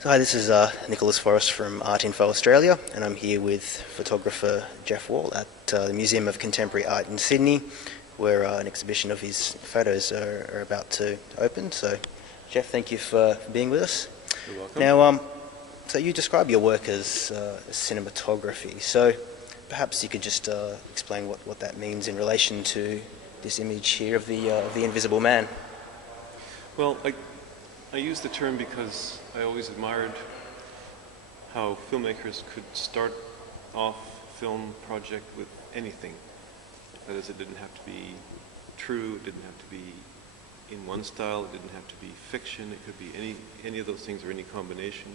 So hi, this is Nic Forrest from Artinfo Australia, and I'm here with photographer Jeff Wall at the Museum of Contemporary Art in Sydney, where an exhibition of his photos are about to open. So, Jeff, thank you for being with us. You're welcome. Now, so you describe your work as cinematography. So perhaps you could just explain what that means in relation to this image here of the Invisible Man. Well, I use the term because I always admired how filmmakers could start off a film project with anything. That is, it didn't have to be true, it didn't have to be in one style, it didn't have to be fiction, it could be any of those things or any combination.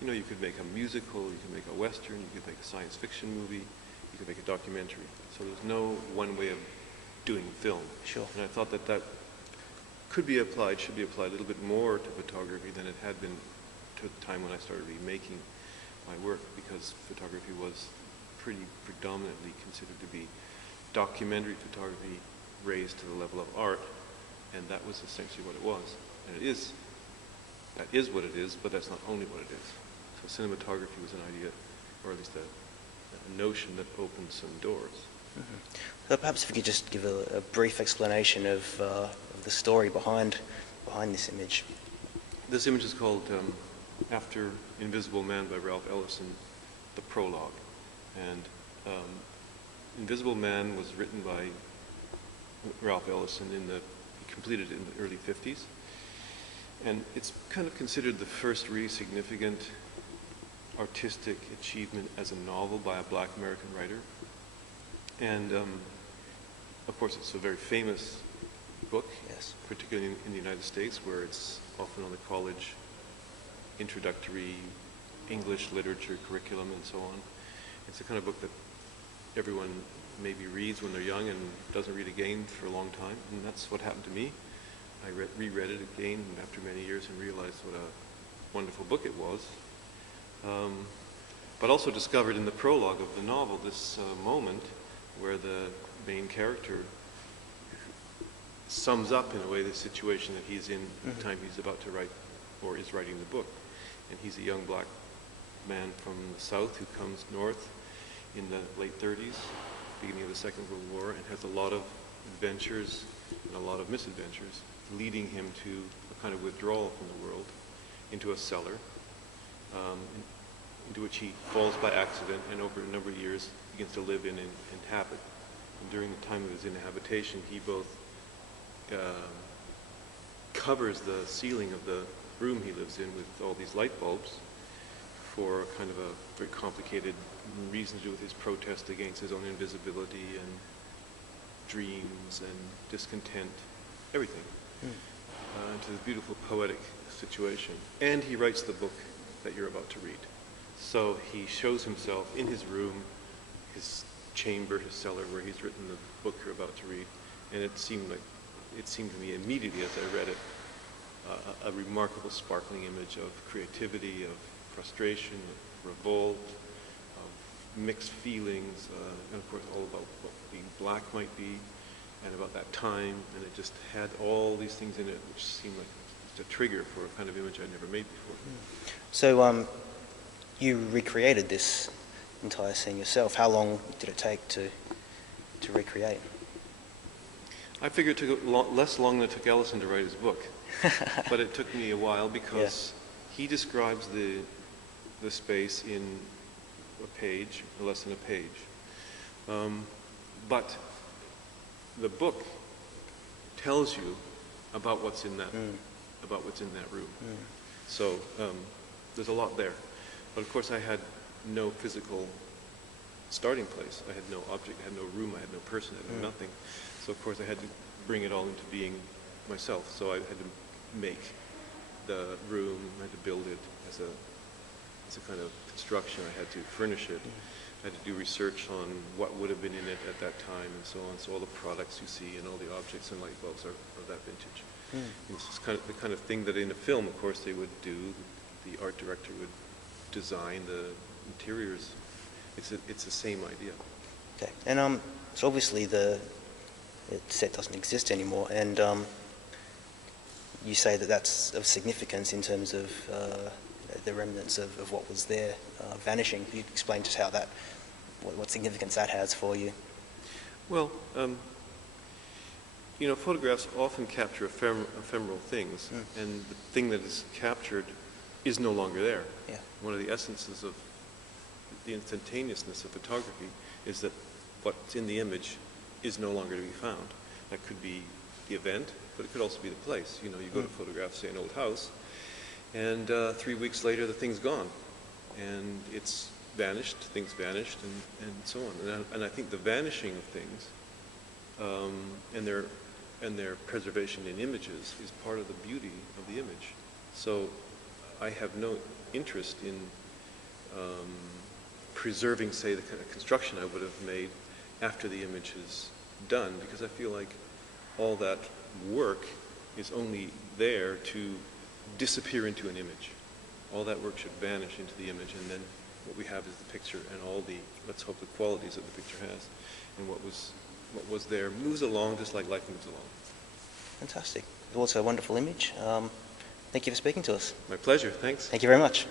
You know, you could make a musical, you could make a western, you could make a science fiction movie, you could make a documentary. So there's no one way of doing film. Sure. And I thought that should be applied a little bit more to photography than it had been to the time when I started remaking my work, because photography was pretty predominantly considered to be documentary photography raised to the level of art, and that was essentially what it was. And that is what it is, but that's not only what it is. So cinematography was an idea, or at least a notion that opened some doors. Mm-hmm. So perhaps if you could just give a brief explanation of the story behind this image. This image is called, after Invisible Man by Ralph Ellison, the Prologue. And Invisible Man was written by Ralph Ellison he completed it in the early 50s. And it's kind of considered the first really significant artistic achievement as a novel by a black American writer. And of course it's a very famous book, yes, particularly in the United States, where it's often on the college introductory English literature curriculum and so on. It's the kind of book that everyone maybe reads when they're young and doesn't read again for a long time, and that's what happened to me. I reread it again after many years and realized what a wonderful book it was. But also discovered in the prologue of the novel this moment where the main character sums up in a way the situation that he's in at the time he's about to write or is writing the book. And he's a young black man from the South who comes north in the late 30s, beginning of the Second World War, and has a lot of adventures and a lot of misadventures, leading him to a kind of withdrawal from the world into a cellar, into which he falls by accident, and over a number of years begins to live in and inhabit. And during the time of his inhabitation, he both covers the ceiling of the room he lives in with all these light bulbs for kind of a very complicated reason to do with his protest against his own invisibility and dreams and discontent, everything, into this beautiful poetic situation. And he writes the book that you're about to read. So he shows himself in his room, his chamber, his cellar, where he's written the book you're about to read, and it seemed to me immediately as I read it a remarkable sparkling image of creativity, of frustration, of revolt, of mixed feelings, and of course all about what being black might be, and about that time, and it just had all these things in it which seemed like just a trigger for a kind of image I'd never made before. So you recreated this entire scene yourself. How long did it take to recreate? I figure it took less long than it took Ellison to write his book, but it took me a while because he describes the space in less than a page. But the book tells you about what's in that room. So there's a lot there. But of course I had no physical starting place. I had no object, I had no room, I had no person, I had nothing. So of course I had to bring it all into being myself. So I had to make the room, I had to build it as a kind of construction. I had to furnish it. I had to do research on what would have been in it at that time and so on. So all the products you see and all the objects and light bulbs are that vintage. It's kind of the kind of thing that in a film, of course, they would do. The art director would design the interiors. It's the same idea. Okay, and so obviously the set doesn't exist anymore, and you say that that's of significance in terms of the remnants of what was there vanishing. Can you explain just how that, what significance that has for you? Well, photographs often capture ephemeral things, and the thing that is captured is no longer there. Yeah. One of the essences of the instantaneousness of photography is that what's in the image is no longer to be found. That could be the event, but it could also be the place. You go to photograph, say, an old house, and 3 weeks later the thing's gone, and it's vanished, things vanished, and so on. And I think the vanishing of things and their preservation in images is part of the beauty of the image. So I have no interest in preserving, say, the kind of construction I would have made after the image is done, because I feel like all that work is only there to disappear into an image. All that work should vanish into the image, and then what we have is the picture and all the, let's hope, the qualities that the picture has. And what was there moves along just like life moves along. Fantastic. Also a wonderful image. Thank you for speaking to us. My pleasure. Thanks. Thank you very much.